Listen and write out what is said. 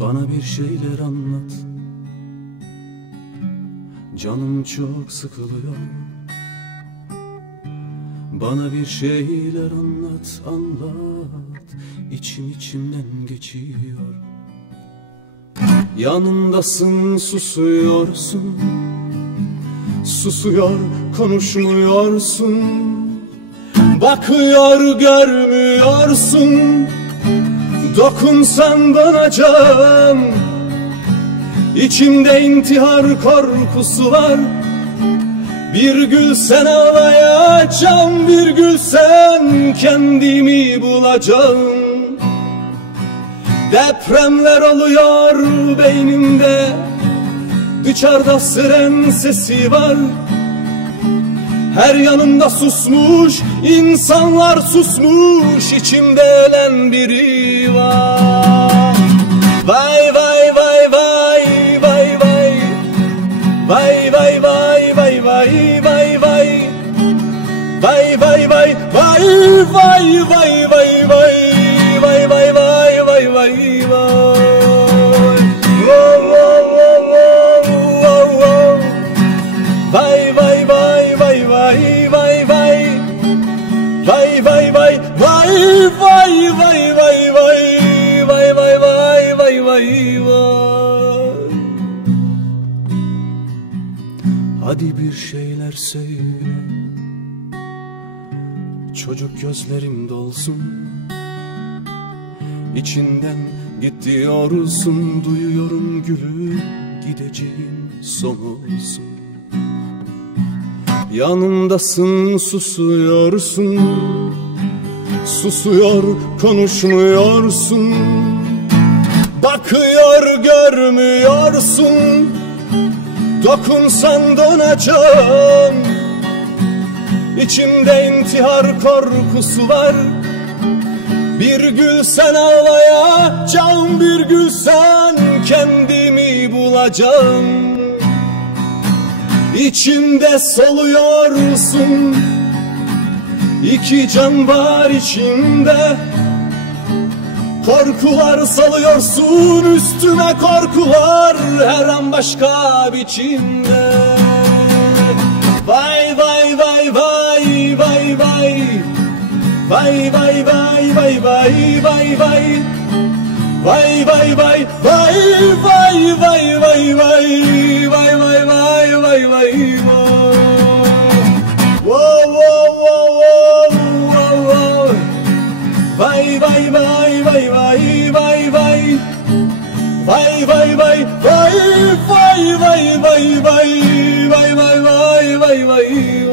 Bana bir şeyler anlat, canım çok sıkılıyor. Bana bir şeyler anlat, anlat, içimden geçiyor. Yanımdasın, susuyorsun, susuyor, konuşmuyorsun. Bakıyor, görmüyorsun. Dokunsan donacağım. İçimde intihar korkusu var. Bir gülsen ağlayacağım, bir gülsen kendimi bulacağım. Depremler oluyor beynimde, dışarıda siren sesi var. Her yanımda susmuş, insanlar susmuş, içimde ölen biri var. Vay vay vay vay vay vay, vay vay vay vay vay vay vay, vay vay vay vay vay vay vay vay, vay vay vay vay vay vay. Vay vay vay vay vay vay vay, vay vay vay vay vay vay vay vay, vay vay vay vay vay vay. Hadi bir şeyler söyle, çocuk gözlerim dolsun. İçinden git diyorsun, duyuyorum gülüm, gideceğin son olsun. Yanımdasın, susuyorsun, susuyor, konuşmuyorsun. Bakıyor, görmüyorsun. Dokunsan donacağım. İçimde intihar korkusu var. Bir gülsen ağlayacağım, bir gülsen kendimi bulacağım. İçimde soluyorsun, iki can var içimde. Korkular salıyorsun üstüme, korkular her an başka biçimde. Vay vay vay vay vay vay, vay vay vay vay vay vay vay, vay vay vay vay vay vay vay vay, vay vay vay vay vay. Wow wow wow wow wow, vay vay vay vay vay vay vay, vay vay vay vay vay vay vay vay, vay vay vay vay vay.